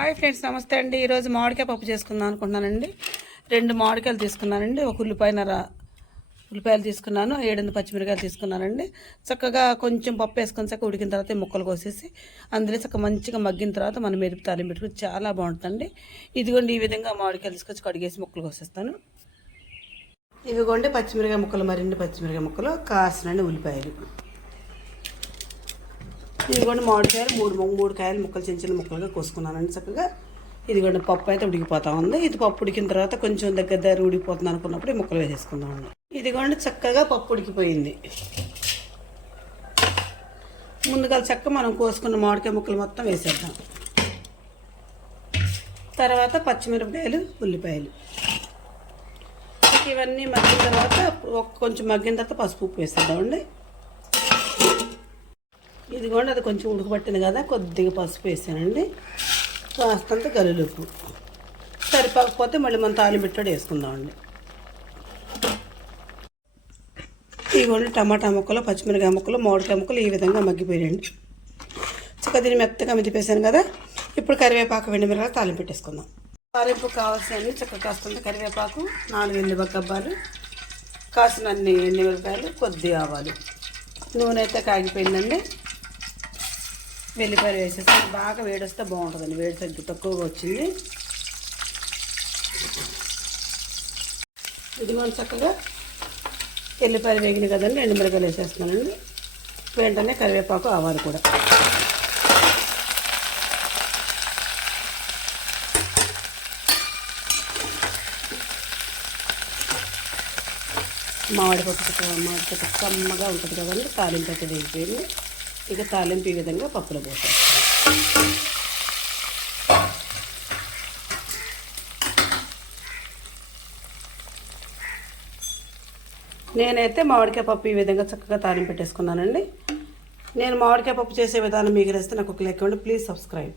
Hi friends, నమస్తే అండి. ఈరోజు మామిడికాయ పప్పు చేసుకుందాం అనుకుంటున్నానండి. 2 మామిడికాయలు తీసుకున్నానండి. ఒక ఉల్లిపాయలు తీసుకున్నాను. 7 పచ్చిమిరకాయలు తీసుకున్నానండి. చక్కగా కొంచెం పప్పు వేసుకొని చక్కగా ఉడికిన తర్వాత ముక్కలు కోసేసి అందులో చక్కగా మంచిగా మగ్గిన తర్వాత మనం మెరుపు తాలింపు పెట్టుకుని చాలా బాగుంటుందండి. ఇదిగోండి, ఈ విధంగా మామిడికాయలు తీసుకొచ్చి కడిగేసి ముక్కలు కోసేస్తాను. ఇవిగోండి పచ్చిమిరకాయ ముక్కలు, మరిన్ని పచ్చిమిరకాయ ముక్కలు, కాసినండి ఉల్లిపాయలు. ఇదిగోండి మామిడికాయలు మూడు కాయలు ముక్కలు చిన్న ముక్కలుగా కోసుకున్నానండి. చక్కగా ఇదిగోండి పప్పు అయితే ఉడికిపోతా ఉంది. ఇది పప్పు ఉడికిన తర్వాత కొంచెం దగ్గర ఉడికిపోతుంది అనుకున్నప్పుడు ఈ ముక్కలు వేసేసుకుందామండి. ఇదిగోండి చక్కగా పప్పు ఉడికిపోయింది. ముందుగా చక్కగా మనం కోసుకున్న మామిడికాయ ముక్కలు మొత్తం వేసేద్దాం. తర్వాత పచ్చిమిరపకాయలు, ఉల్లిపాయలు ఇవన్నీ మగ్గిన తర్వాత కొంచెం మగ్గిన తర్వాత పసుపు ఉప్పు వేసేద్దామండి. ఇదిగోండి అది కొంచెం ఉడకబట్టింది కదా, కొద్దిగా పసుపు వేసానండి. కాస్తంత గల్లుప్పు, సరిపోకపోతే మళ్ళీ మనం తాలింపెట్టాడు వేసుకుందామండి. ఇదిగోండి టమాటా ముక్కలు, పచ్చిమిరకాయ ముక్కలు, మామిడికాయ ముక్కలు ఈ విధంగా మగ్గిపోయాయండి. చక్కగా దీన్ని మెత్తగా మెదిపేసాను కదా. ఇప్పుడు కరివేపాకు, ఎండుమిరపకాయలు తాలింపు పెట్టేసుకుందాం. తాలింపు కావాల్సినవి చక్కగా కాస్తంత కరివేపాకు, 4 ఎల్లిగడ్డలు, కాసిన అన్ని ఎండుమిరపకాయలు, కొద్దిగా ఆవాలు, నూనె అయితే కాగిపోయిందండి. వెల్లిపాయలు వేసేసి బాగా వేడొస్తే బాగుంటుందండి. వేడి తక్కువగా వచ్చింది. ఇది మనం చక్కగా ఎల్లిపాయలు వేగినాయి కదండి, ఎండుమిరపకాయలు వేసేస్తున్నానండి. వెంటనే కరివేపాకు, ఆవాలు కూడా. మామిడికాయ కమ్మగా ఉంటుంది కదండి. తాలింపు అయితే వేగిపోయింది. ఇక తాలింపు ఈ విధంగా పప్పులో పోసేస్తాం. నేనైతే మామిడికాయ పప్పు ఈ విధంగా చక్కగా తాలింపు పెట్టేసుకున్నానండి. నేను మామిడికాయ పప్పు చేసే విధానం మీకు తెలిస్తే నాకు ఒక లైక్ ఇవ్వండి. Please subscribe.